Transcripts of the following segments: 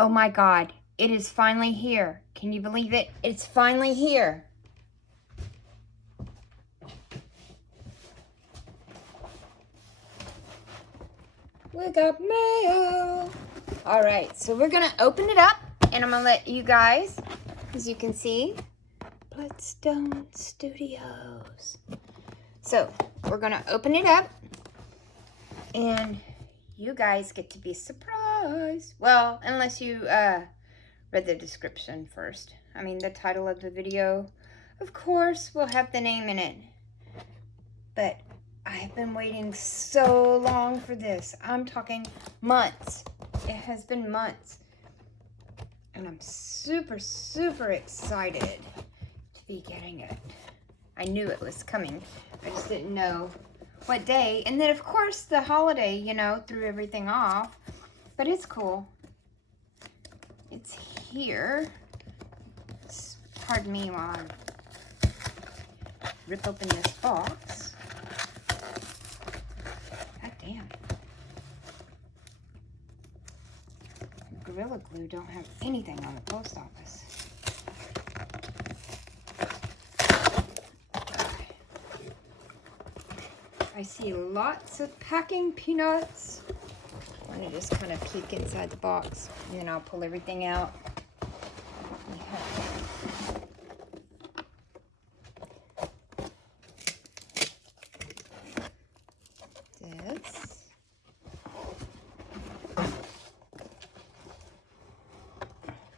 Oh my God, it is finally here. Can you believe it? It's finally here. We got mail. All right, so we're gonna open it up and I'm gonna let you guys, as you can see, Bloodstone Studios. So we're gonna open it up and you guys get to be surprised. Well, unless you read the description first. I mean, the title of the video, of course, will have the name in it. But I have been waiting so long for this. I'm talking months. It has been months. And I'm super, super excited to be getting it. I knew it was coming. I just didn't know what day. And then, of course, the holiday, you know, threw everything off. But it's cool. It's here. Pardon me while I rip open this box. God damn. Gorilla Glue don't have anything on the post office. I see lots of packing peanuts. I'm going to just kind of peek inside the box and then I'll pull everything out. We have this.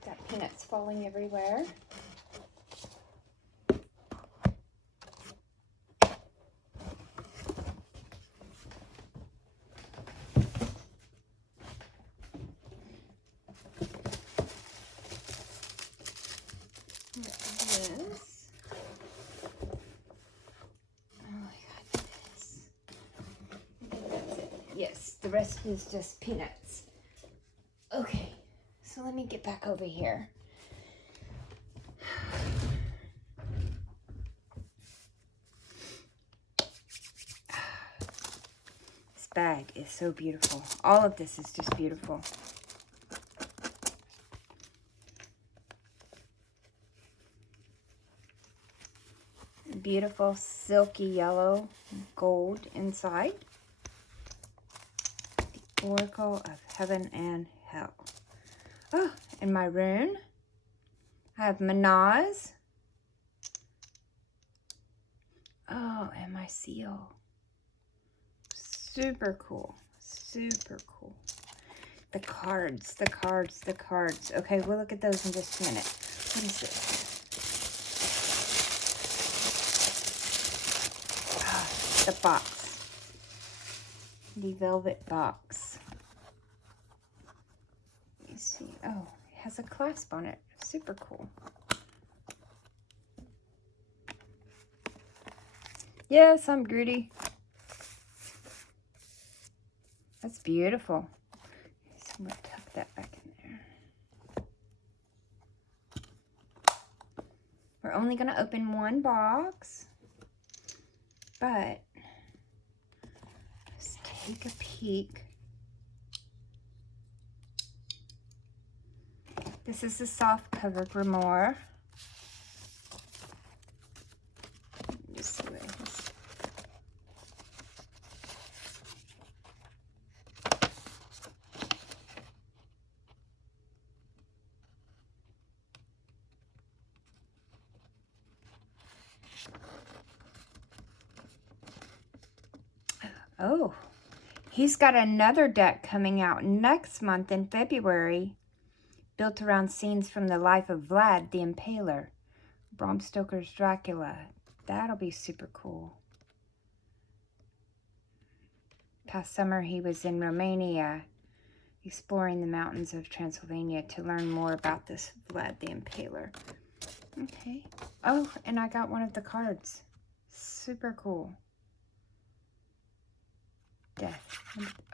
Got peanuts falling everywhere. Yes, the rest is just peanuts. Okay, so let me get back over here. This bag is so beautiful. All of this is just beautiful. Beautiful silky yellow gold inside. Oracle of Heaven and Hell. Oh, and my rune. I have Mademoiselle. Oh, and my seal. Super cool. Super cool. The cards, the cards, the cards. Okay, we'll look at those in just a minute. What is this? Oh, the box. The velvet box. Let me see. Oh, it has a clasp on it. Super cool. Yes, I'm greedy. That's beautiful. So I'm going to tuck that back in there. We're only going to open one box, but let's take a peek. This is the soft cover grimoire. Just see what it is. Oh, he's got another deck coming out next month in February, built around scenes from the life of Vlad the Impaler, Bram Stoker's Dracula. That'll be super cool. Past summer, he was in Romania, exploring the mountains of Transylvania to learn more about this Vlad the Impaler. Okay. Oh, and I got one of the cards. Super cool. Death.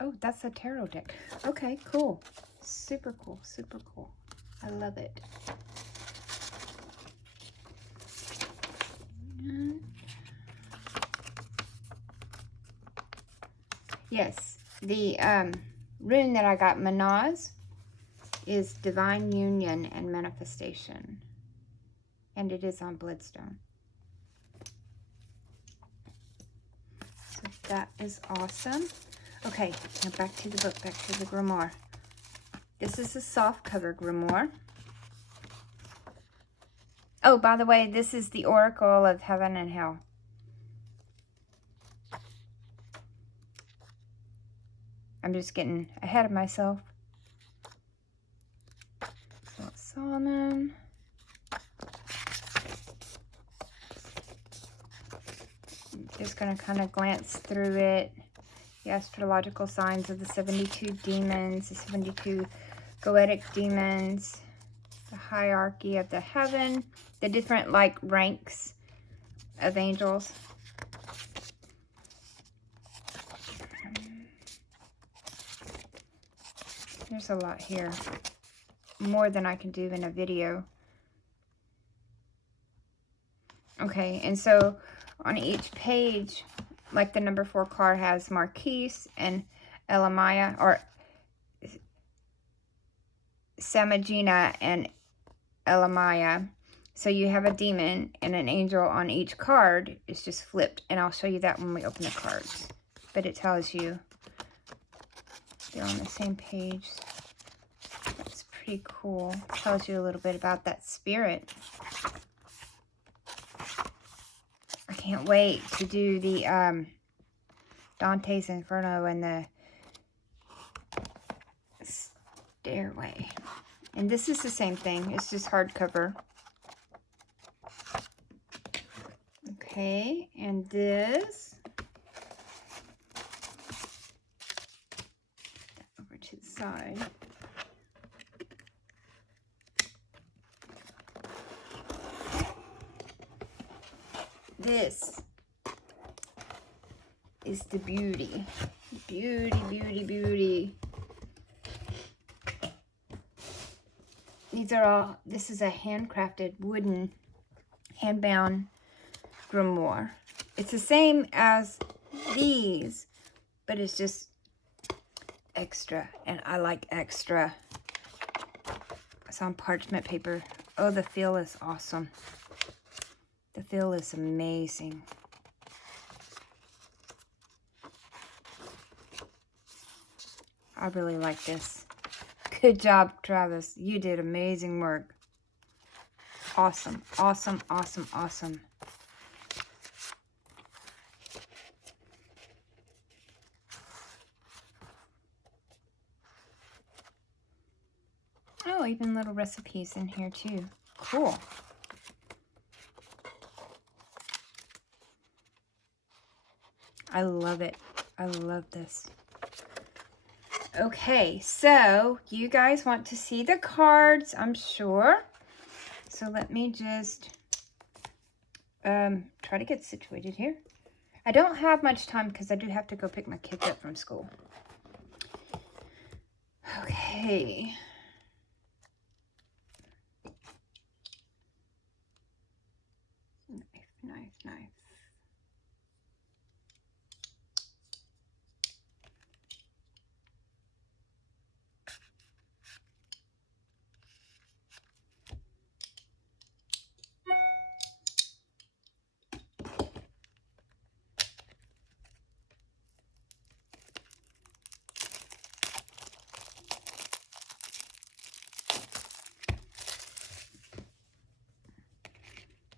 Oh, that's a tarot deck. Okay, cool. Super cool, super cool. I love it. Yes, the rune that I got, Mademoiselle, is Divine Union and Manifestation. And it is on Bloodstone. So that is awesome. Okay, now back to the book, back to the grimoire. This is a soft cover grimoire. Oh, by the way, this is the Oracle of Heaven and Hell. I'm just getting ahead of myself. So Solomon. Just going to kind of glance through it. The astrological signs of the 72 demons, the 72 goetic demons, the hierarchy of the heaven, the different like ranks of angels. There's a lot here, more than I can do in a video. Okay, and so on each page, like the number 4 card has Marquise and Elamaya, or Samagina and Elamaya. So you have a demon and an angel on each card. It's just flipped, and I'll show you that when we open the cards. But it tells you they're on the same page. That's pretty cool. It tells you a little bit about that spirit. I can't wait to do the Dante's Inferno and the Stairway. And this is the same thing. It's just hardcover. Okay, and this. Over to the side. This is the beauty. Beauty, beauty, beauty. These are all, this is a handcrafted wooden, hand-bound grimoire. It's the same as these, but it's just extra, and I like extra. It's on parchment paper. Oh, the feel is awesome. The feel is amazing. I really like this. Good job, Travis. You did amazing work. Awesome, awesome, awesome, awesome. Oh, even little recipes in here too. Cool. I love it. I love this. Okay, so you guys want to see the cards, I'm sure. So let me just try to get situated here. I don't have much time because I do have to go pick my kids up from school. Okay. Knife, knife, knife.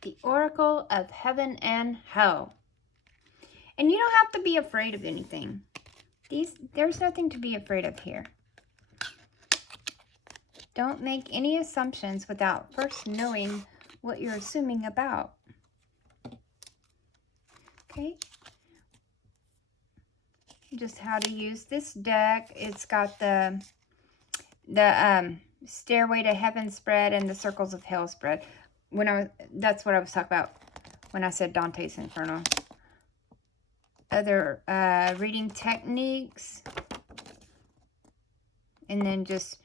The Oracle of Heaven and Hell. And you don't have to be afraid of anything. There's nothing to be afraid of here. Don't make any assumptions without first knowing what you're assuming about. Okay? Just how to use this deck. It's got the Stairway to Heaven spread and the Circles of Hell spread. That's what I was talking about when I said Dante's Inferno. Other reading techniques, and then just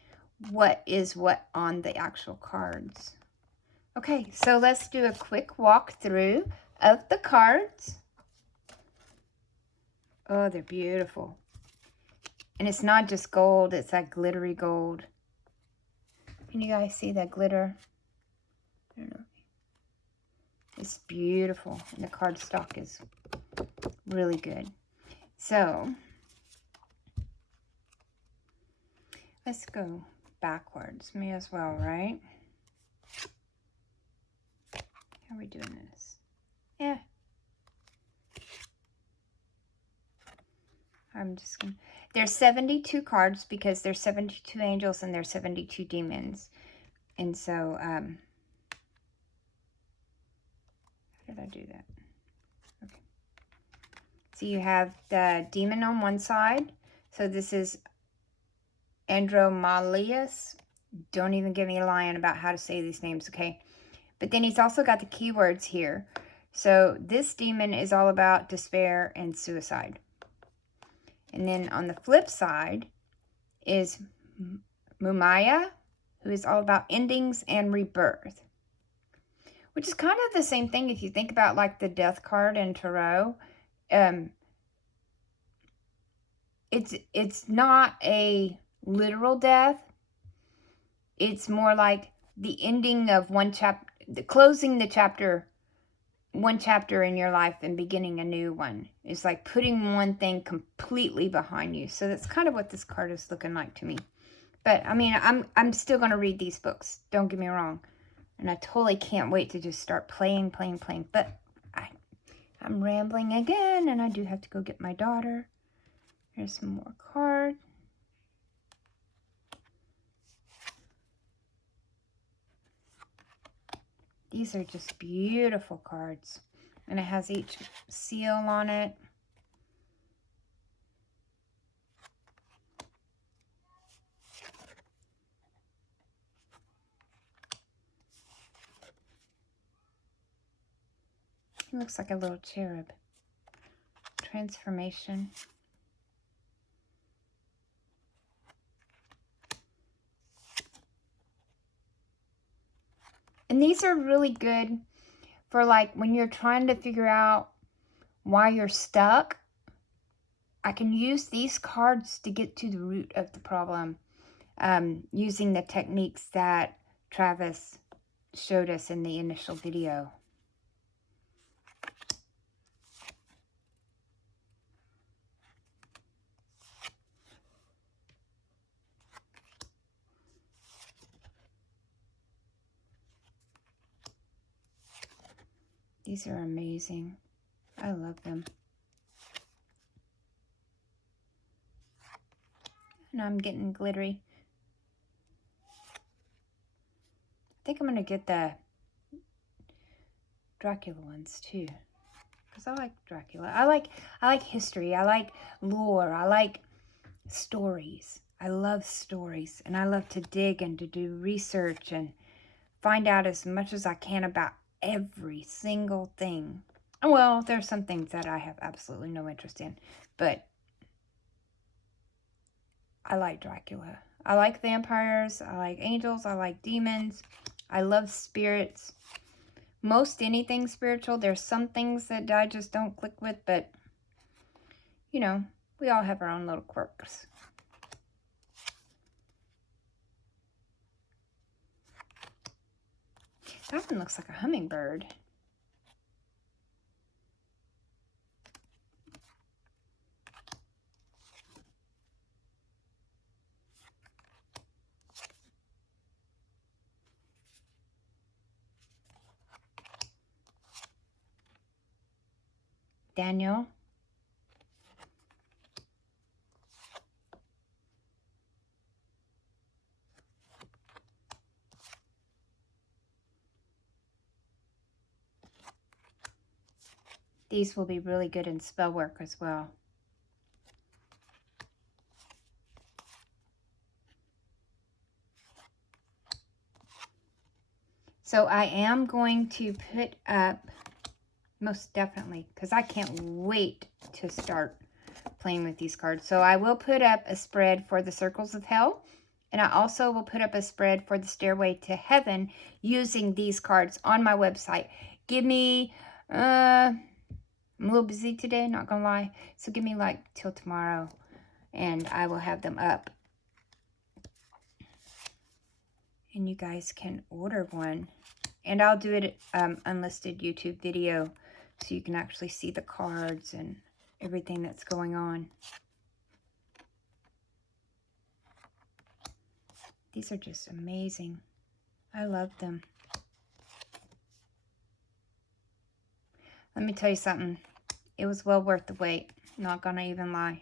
what is what on the actual cards. Okay, so let's do a quick walkthrough of the cards. Oh, they're beautiful. And it's not just gold, it's like glittery gold. Can you guys see that glitter? I don't know. It's beautiful. And the cardstock is really good. So, let's go backwards. Me as well, right? How are we doing this? Yeah. I'm just going to... There's 72 cards because there's 72 angels and there's 72 demons. And so, how did I do that? Okay. So you have the demon on one side. So this is Andromalius. Don't even give me a line about how to say these names, okay? But then he's also got the keywords here. So this demon is all about despair and suicide. And then on the flip side is Mumaya, who is all about endings and rebirth. Which is kind of the same thing if you think about like the death card in Tarot. It's not a literal death. It's more like the ending of one chapter, closing the chapter, one chapter in your life and beginning a new one. It's like putting one thing completely behind you. So that's kind of what this card is looking like to me. But I mean, I'm still going to read these books. Don't get me wrong. And I totally can't wait to just start playing. But I'm rambling again, and I do have to go get my daughter. Here's some more cards. These are just beautiful cards. And it has each seal on it. He looks like a little cherub. Transformation. And these are really good for like when you're trying to figure out why you're stuck. I can use these cards to get to the root of the problem using the techniques that Travis showed us in the initial video. These are amazing. I love them. And I'm getting glittery. I think I'm going to get the Dracula ones too. Because I like Dracula. I like history. I like lore. I like stories. I love stories. And I love to dig and to do research and find out as much as I can about every single thing. Well, there's some things that I have absolutely no interest in, but I like Dracula. I like vampires. I like angels. I like demons. I love spirits. Most anything spiritual. There's some things that I just don't click with, but you know, we all have our own little quirks. That one looks like a hummingbird. Daniel. These will be really good in spell work as well. So I am going to put up, most definitely, because I can't wait to start playing with these cards. So I will put up a spread for the Circles of Hell. And I also will put up a spread for the Stairway to Heaven using these cards on my website. Give me, I'm a little busy today, not gonna lie. So give me like till tomorrow and I will have them up. and you guys can order one. And I'll do it unlisted YouTube video so you can actually see the cards and everything that's going on. These are just amazing. I love them. Let me tell you something. It was well worth the wait. Not gonna even lie.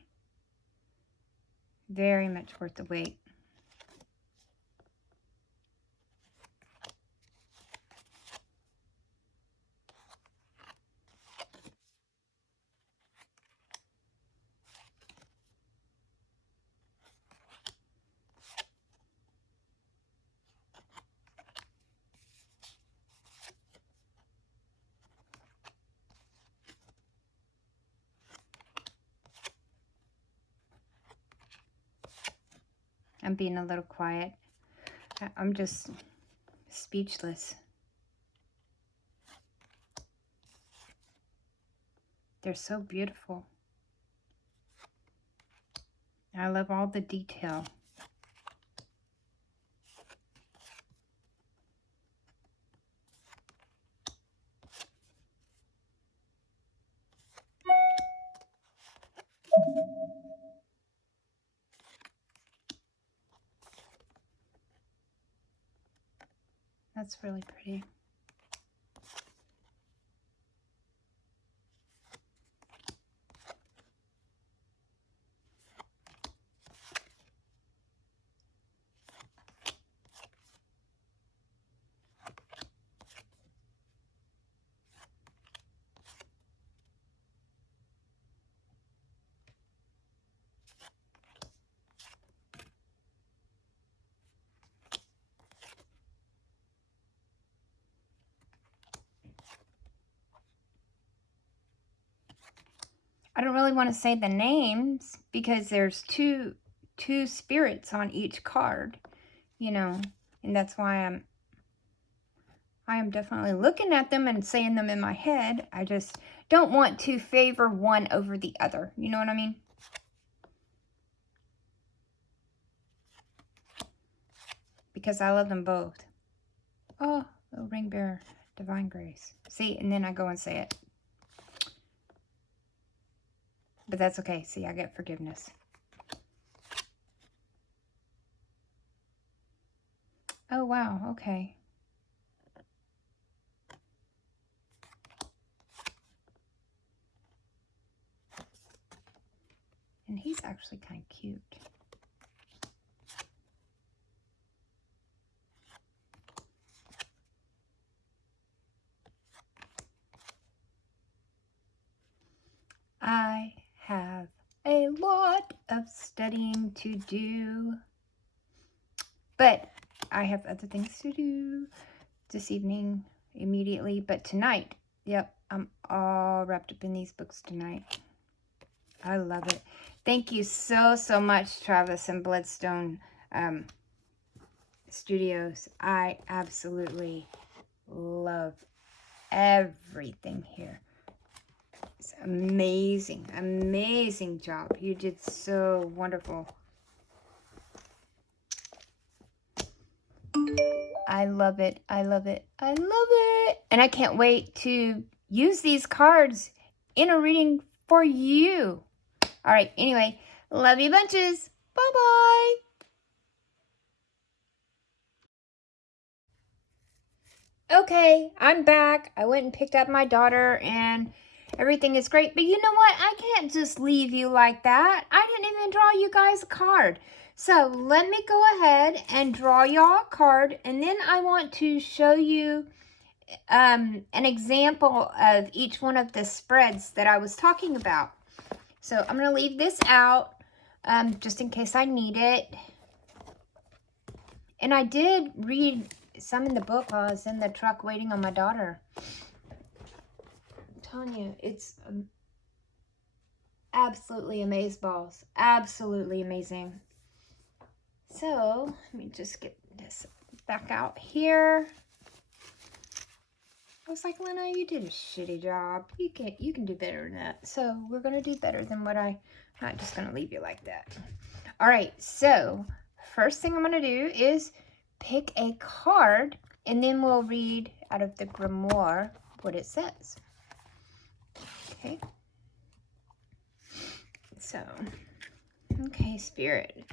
Very much worth the wait. I'm being a little quiet. I'm just speechless. They're so beautiful. I love all the detail. That's really pretty. I don't really want to say the names because there's two spirits on each card, you know, and that's why I am definitely looking at them and saying them in my head. I just don't want to favor one over the other. You know what I mean? Because I love them both. Oh, little ring bearer, divine grace. See, and then I go and say it. But that's okay. See, I get forgiveness. Oh, wow. Okay. And he's actually kind of cute. I have a lot of studying to do, but I have other things to do this evening immediately. But tonight, yep, I'm all wrapped up in these books tonight. I love it. Thank you so much, Travis and Bloodstone Studios. I absolutely love everything here. It's amazing, amazing job. You did so wonderful. I love it. I love it. I love it. And I can't wait to use these cards in a reading for you. All right. Anyway, love you bunches. Bye-bye. Okay, I'm back. I went and picked up my daughter and everything is great. But you know what? I can't just leave you like that. I didn't even draw you guys a card. So let me go ahead and draw y'all a card. And then I want to show you an example of each one of the spreads that I was talking about. So I'm going to leave this out just in case I need it. And I did read some in the book while I was in the truck waiting on my daughter. I'm telling you, it's absolutely amazeballs. Absolutely amazing. So, let me just get this back out here. I was like, Lynna, you did a shitty job. You can do better than that. So, we're going to do better than what I'm not just going to leave you like that. All right, so, first thing I'm going to do is pick a card, and then we'll read out of the grimoire what it says. Okay. So, okay, Spirit.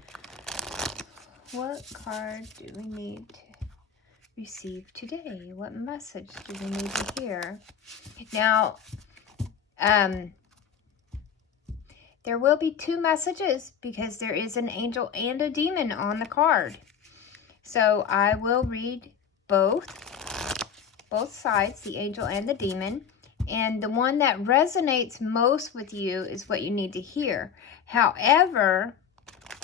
What card do we need to receive today? What message do we need to hear? Now, there will be 2 messages because there is an angel and a demon on the card. So I will read both sides, the angel and the demon. And the one that resonates most with you is what you need to hear. However,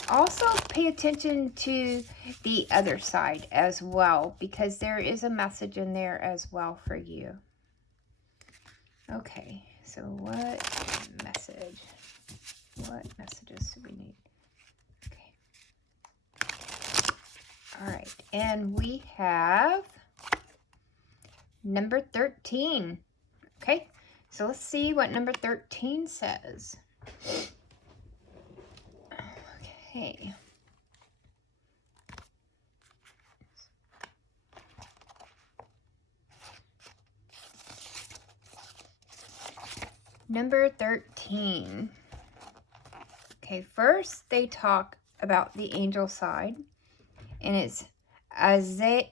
also pay attention to the other side as well, because there is a message in there as well for you. Okay, so what message? What messages do we need? Okay. All right, and we have number 13. Okay, so let's see what number 13 says. Okay. Number 13. Okay, first they talk about the angel side, and it's Iazelel,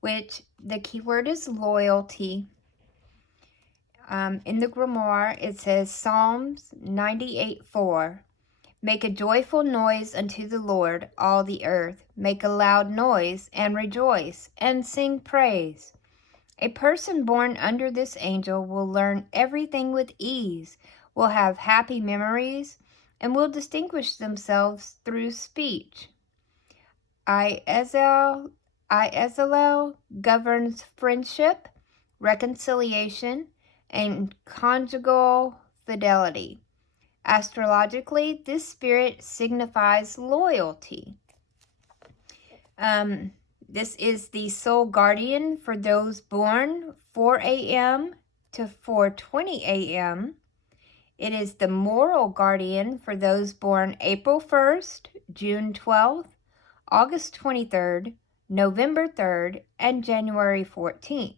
which the keyword is loyalty. In the grimoire, it says Psalms 98:4. Make a joyful noise unto the Lord, all the earth. Make a loud noise and rejoice and sing praise. A person born under this angel will learn everything with ease, will have happy memories, and will distinguish themselves through speech. Iazelel governs friendship, reconciliation, and conjugal fidelity. Astrologically, this spirit signifies loyalty. This is the soul guardian for those born 4 a.m. to 4:20 a.m. It is the moral guardian for those born April 1st, June 12th, August 23rd, November 3rd, and January 14th.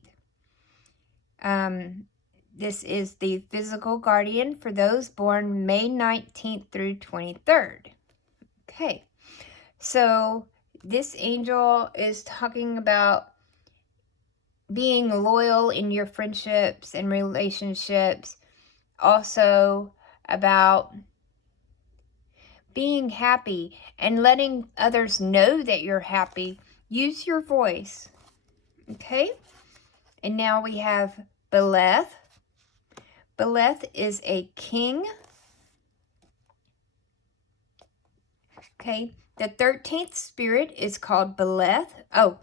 This is the physical guardian for those born May 19th through 23rd. Okay, so this angel is talking about being loyal in your friendships and relationships. Also about being happy and letting others know that you're happy. Use your voice. Okay? And now we have Beleth. Beleth is a king. Okay? The 13th spirit is called Beleth. Oh,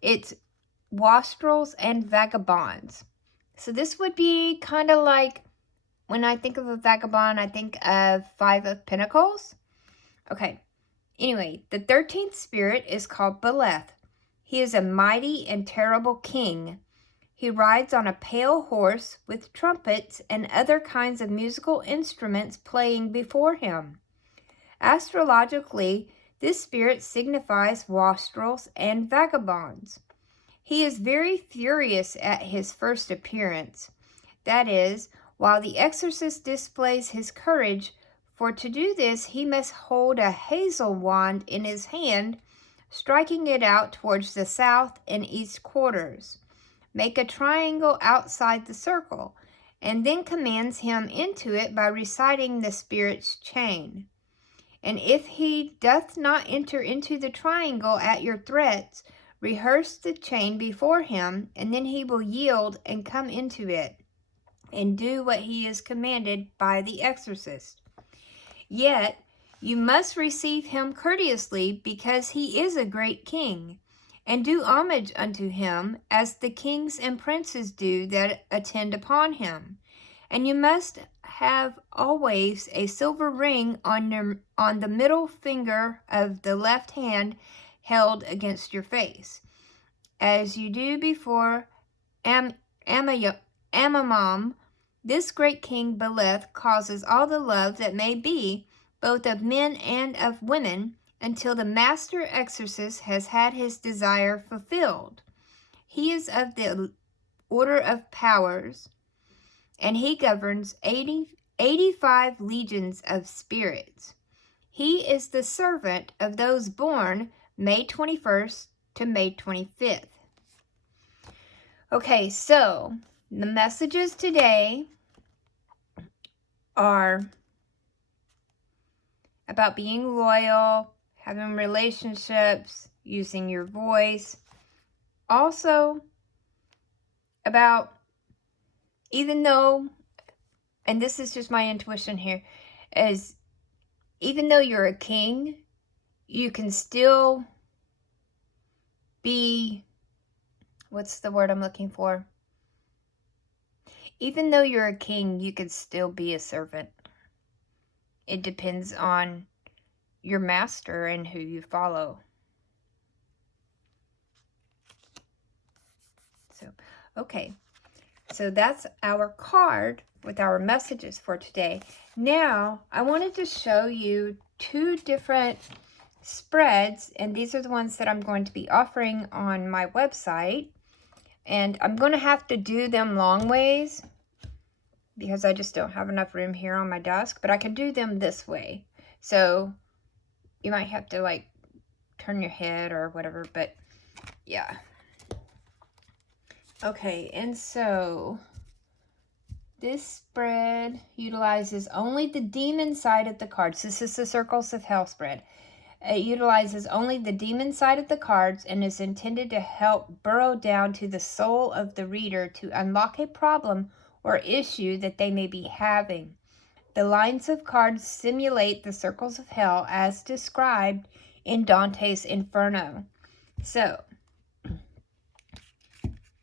it's wastrels and vagabonds. So this would be kind of like, when I think of a vagabond, I think of 5 of Pentacles. Okay, anyway, the 13th spirit is called Beleth. He is a mighty and terrible king. He rides on a pale horse with trumpets and other kinds of musical instruments playing before him. Astrologically, this spirit signifies wastrels and vagabonds. He is very furious at his first appearance. That is, while the exorcist displays his courage, for to do this he must hold a hazel wand in his hand, striking it out towards the south and east quarters. Make a triangle outside the circle, and then commands him into it by reciting the spirit's chain. And if he doth not enter into the triangle at your threats, rehearse the chain before him, and then he will yield and come into it, and do what he is commanded by the exorcist. Yet you must receive him courteously, because he is a great king, and do homage unto him, as the kings and princes do that attend upon him. And you must have always a silver ring on the middle finger of the left hand held against your face, as you do before Amamam. This great king Beleth causes all the love that may be both of men and of women, until the master exorcist has had his desire fulfilled. He is of the order of powers, and he governs 85 legions of spirits. He is the servant of those born May 21st to May 25th. Okay, so the messages today are about being loyal, having relationships, using your voice. Also about, even though, and this is just my intuition here, is even though you're a king, you can still be, what's the word I'm looking for? Even though you're a king, you can still be a servant. It depends on your master and who you follow. So, okay. So that's our card with our messages for today. Now, I wanted to show you 2 different spreads, and these are the ones that I'm going to be offering on my website. And I'm going to have to do them long ways because I just don't have enough room here on my desk, but I can do them this way. So you might have to like turn your head or whatever, but yeah. Okay, and so this spread utilizes only the demon side of the cards. This is the Circles of Hell spread. It utilizes only the demon side of the cards and is intended to help burrow down to the soul of the reader to unlock a problem or issue that they may be having. The lines of cards simulate the circles of hell as described in Dante's Inferno. So,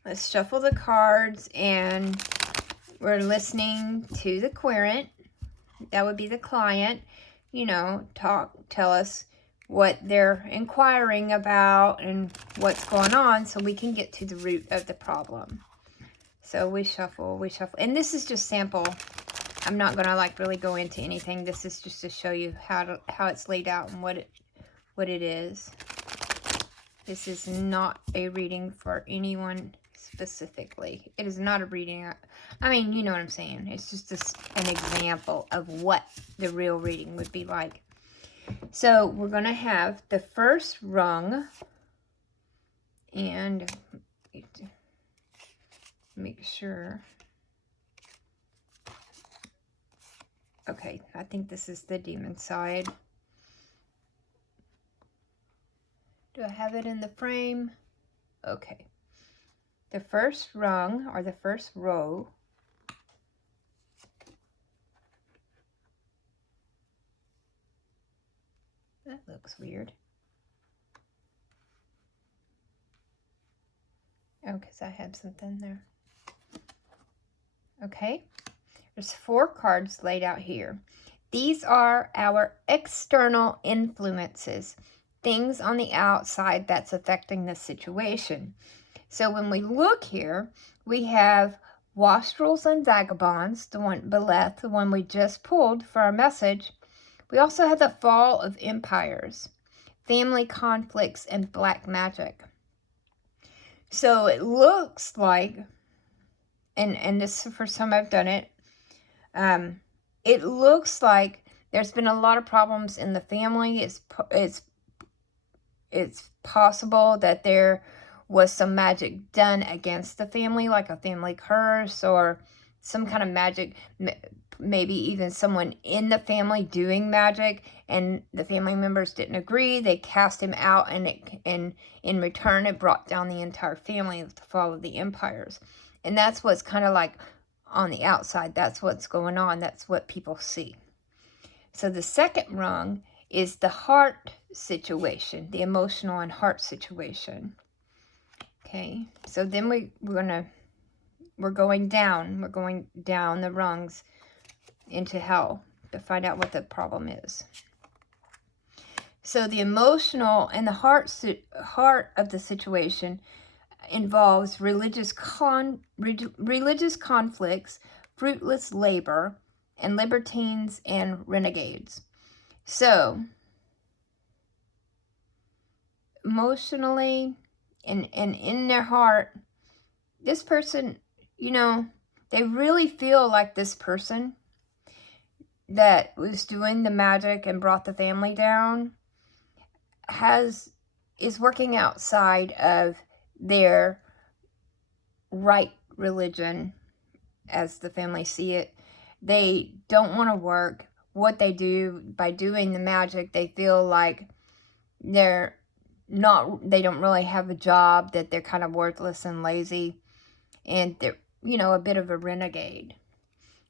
let's shuffle the cards, and we're listening to the querent. That would be the client. You know, tell us what they're inquiring about and what's going on so we can get to the root of the problem. So we shuffle. And this is just sample. I'm not going to like really go into anything. This is just to show you how it's laid out and what it is. This is not a reading for anyone specifically. It is not a reading. I mean, you know what I'm saying. It's just an example of what the real reading would be like. So we're going to have the first rung, and make sure. Okay, I think this is the demon side. Do I have it in the frame? Okay. The first rung, or the first row, that looks weird. Oh, because I had something there. Okay. There's 4 cards laid out here. These are our external influences, things on the outside that's affecting the situation. So when we look here, we have wastrels and vagabonds, the one Beleth, the one we just pulled for our message. We also have the fall of empires, family conflicts, and black magic. So it looks like, and this is the first time I've done it, it looks like there's been a lot of problems in the family. It's possible that there was some magic done against the family, like a family curse or some kind of magic, maybe even someone in the family doing magic, and the family members didn't agree. They cast him out, and in return, it brought down the entire family with the fall of the empires. And that's what's kind of like on the outside. That's what's going on. That's what people see. So the second rung is the heart situation, the emotional and heart situation. Okay, so then we're going down the rungs into hell to find out what the problem is. So the emotional and the heart of the situation involves religious conflicts, fruitless labor, and libertines and renegades. So, emotionally and in their heart, this person, you know, they really feel like this person that was doing the magic and brought the family down is working outside of their right religion as the family see it. They don't want to work. What they do by doing the magic, they feel like they don't really have a job, that they're kind of worthless and lazy, and they're, you know, a bit of a renegade.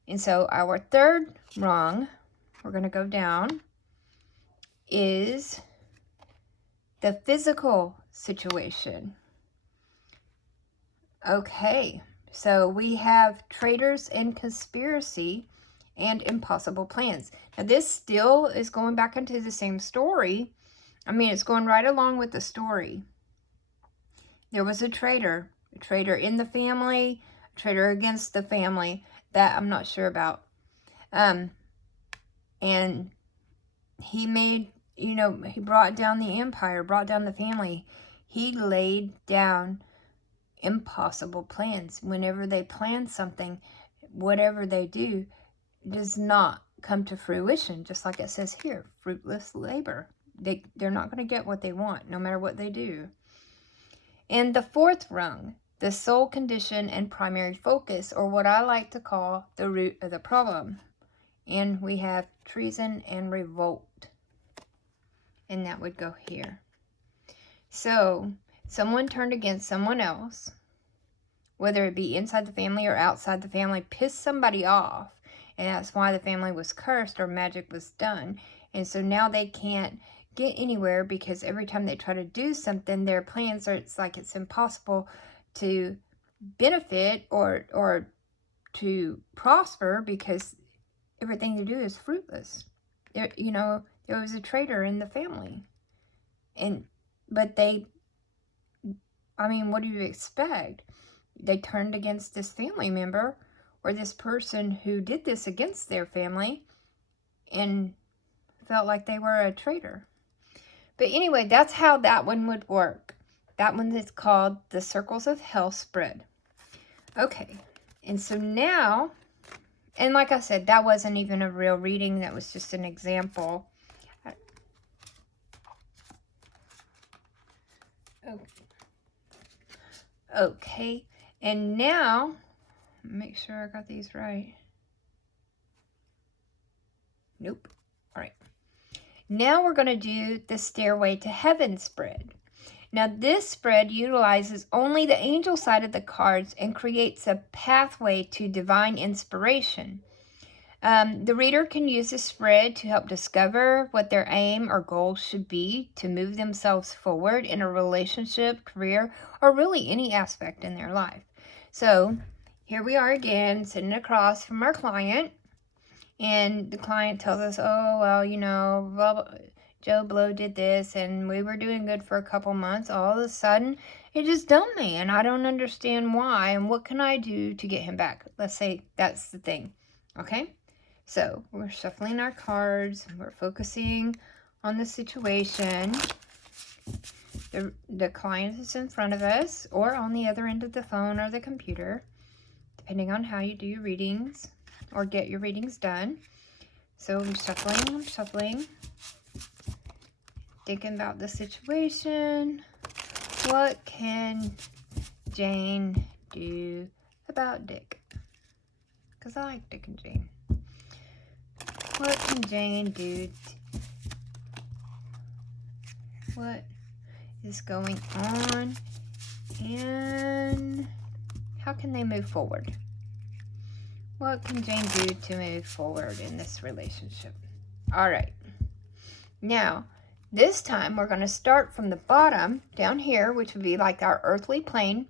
And so our third rung, we're going to go down, is the physical situation. Okay, so we have traitors and conspiracy and impossible plans. Now this still is going back into the same story. I mean, it's going right along with the story. There was a traitor in the family, a traitor against the family that I'm not sure about. And he made, you know, he brought down the empire, brought down the family. He laid down impossible plans. Whenever they plan something, whatever they do does not come to fruition, just like it says here, fruitless labor. They're not going to get what they want, no matter what they do. And the fourth rung, the soul condition and primary focus, or what I like to call the root of the problem. And we have treason and revolt. And that would go here. So, someone turned against someone else, whether it be inside the family or outside the family, pissed somebody off. And that's why the family was cursed or magic was done. And so now they can't get anywhere, because every time they try to do something, their plans are, it's like it's impossible to benefit or to prosper, because everything they do is fruitless. You know, there was a traitor in the family. But they, I mean, what do you expect? They turned against this family member or this person who did this against their family and felt like they were a traitor. But anyway, that's how that one would work. That one is called the Circles of Hell Spread. Okay, and so now, and like I said, that wasn't even a real reading. That was just an example. Okay, and now, make sure I got these right. Nope. All right. Now we're going to do the Stairway to Heaven spread. Now this spread utilizes only the angel side of the cards and creates a pathway to divine inspiration. The reader can use this spread to help discover what their aim or goal should be to move themselves forward in a relationship, career, or really any aspect in their life. So here we are again, sitting across from our client. And the client tells us, oh, well, you know, blah, blah, Joe Blow did this, and we were doing good for a couple months. All of a sudden, it just dumped me, and I don't understand why, and what can I do to get him back? Let's say that's the thing, okay? So, we're shuffling our cards. We're focusing on the situation. The client is in front of us, or on the other end of the phone or the computer, depending on how you do your readings or get your readings done. So I'm shuffling, thinking about the situation. What can Jane do about Dick? Because I like Dick and Jane. What can Jane do? What is going on? And how can they move forward? What can Jane do to move forward in this relationship? All right. Now, this time we're going to start from the bottom down here, which would be like our earthly plane.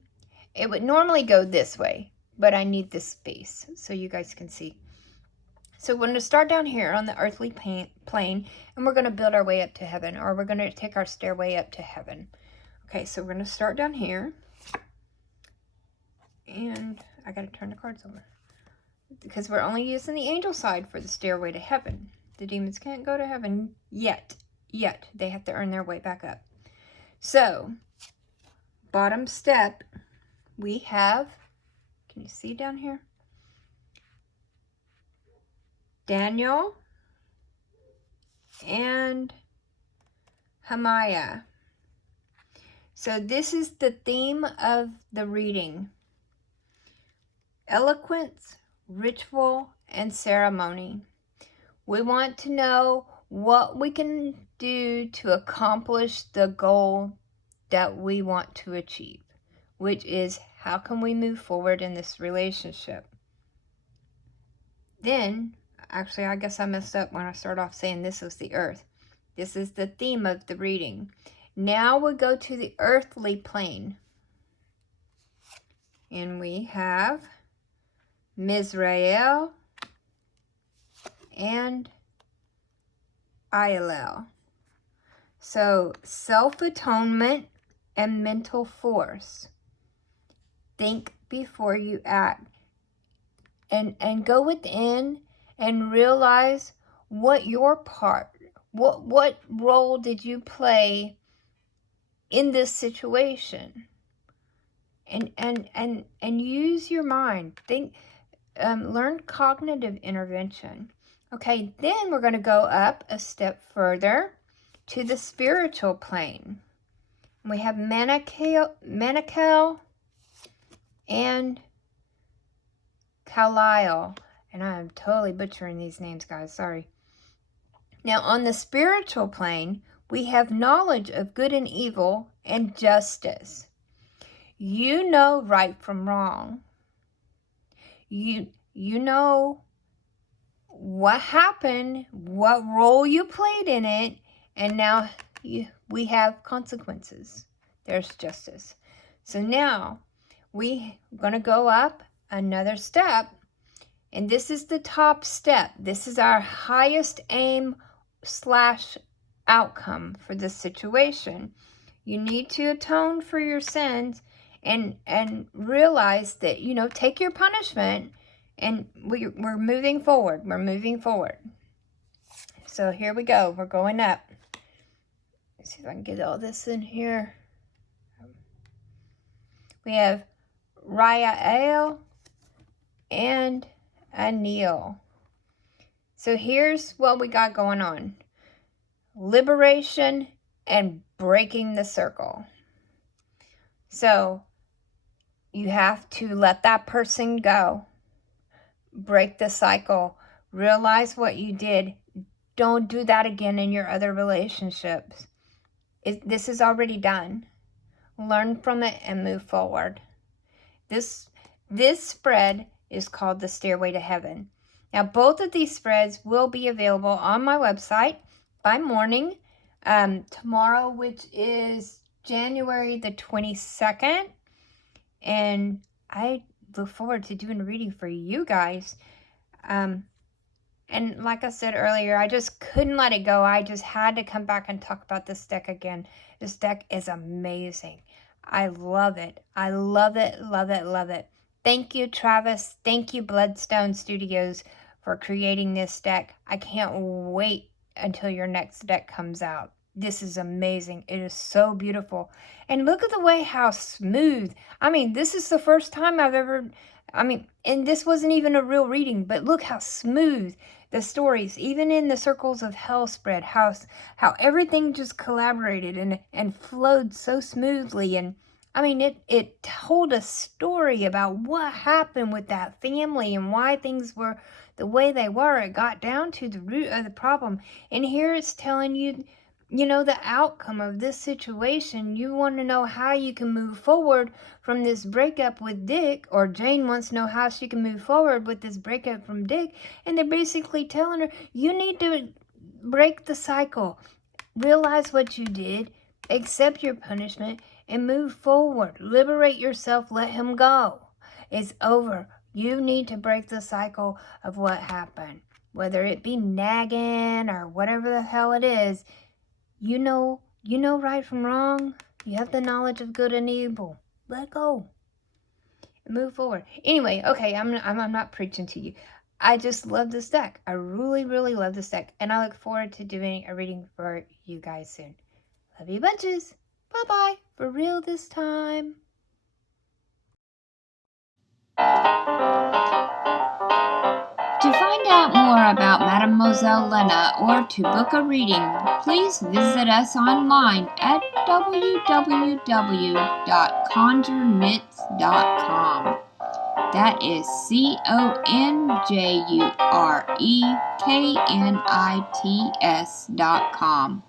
It would normally go this way, but I need this space so you guys can see. So we're going to start down here on the earthly plane, and we're going to build our way up to heaven, or we're going to take our stairway up to heaven. Okay, so we're going to start down here. And I got to turn the cards over, because we're only using the angel side for the stairway to heaven. The demons can't go to heaven yet. Yet. They have to earn their way back up. So, bottom step, we have, can you see down here? Daniel and Hamaya. So this is the theme of the reading. Eloquence, ritual, and ceremony. We want to know what we can do to accomplish the goal that we want to achieve, which is how can we move forward in this relationship. Then, actually, I guess I messed up when I started off saying this was the earth. This is the theme of the reading. Now we go to the earthly plane. And we have Mizrael and Ialel. So, self-atonement and mental force. Think before you act. And go within and realize what your part, what role did you play in this situation? And use your mind. Think, learn cognitive intervention. Okay, then we're going to go up a step further to the spiritual plane. We have Mademoiselle and Kalile. And I'm totally butchering these names, guys. Sorry. Now, on the spiritual plane, we have knowledge of good and evil and justice. You know right from wrong. You know what happened, what role you played in it, and now we have consequences. There's justice. So now we're going to go up another step, and this is the top step. This is our highest aim / outcome for this situation. You need to atone for your sins and realize that, take your punishment, and we're moving forward. We're moving forward. So here we go. We're going up. Let's see if I can get all this in here. We have Rayael and Anil. So here's what we got going on. Liberation and breaking the circle. So you have to let that person go. Break the cycle. Realize what you did. Don't do that again in your other relationships. This is already done. Learn from it and move forward. This spread is called the Stairway to Heaven. Now, both of these spreads will be available on my website by morning tomorrow, which is January the 22nd. And I look forward to doing a reading for you guys. And like I said earlier, I just couldn't let it go. I just had to come back and talk about this deck again. This deck is amazing. I love it. I love it, love it, love it. Thank you, Travis. Thank you, Bloodstone Studios, for creating this deck. I can't wait until your next deck comes out. This is amazing. It is so beautiful. And look at the way how smooth. I mean, this is the first time I've ever... and this wasn't even a real reading, but look how smooth the stories, even in the Circles of Hell spread, how everything just collaborated and flowed so smoothly. And it told a story about what happened with that family and why things were the way they were. It got down to the root of the problem. And here it's telling you, the outcome of this situation. You want to know how you can move forward from this breakup with Dick, or Jane wants to know how she can move forward with this breakup from Dick. And they're basically telling her, you need to break the cycle. Realize what you did. Accept your punishment and move forward. Liberate yourself. Let him go. It's over. You need to break the cycle of what happened. Whether it be nagging or whatever the hell it is, you know right from wrong. You have the knowledge of good and evil. Let go. Move forward. Anyway, okay, I'm not preaching to you. I just love this deck. I really, really love this deck. And I look forward to doing a reading for you guys soon. Love you bunches. Bye-bye. For real this time. To find out more about Mademoiselle Lynna or to book a reading, please visit us online at www.conjuremits.com. That is CONJUREKNITS.com.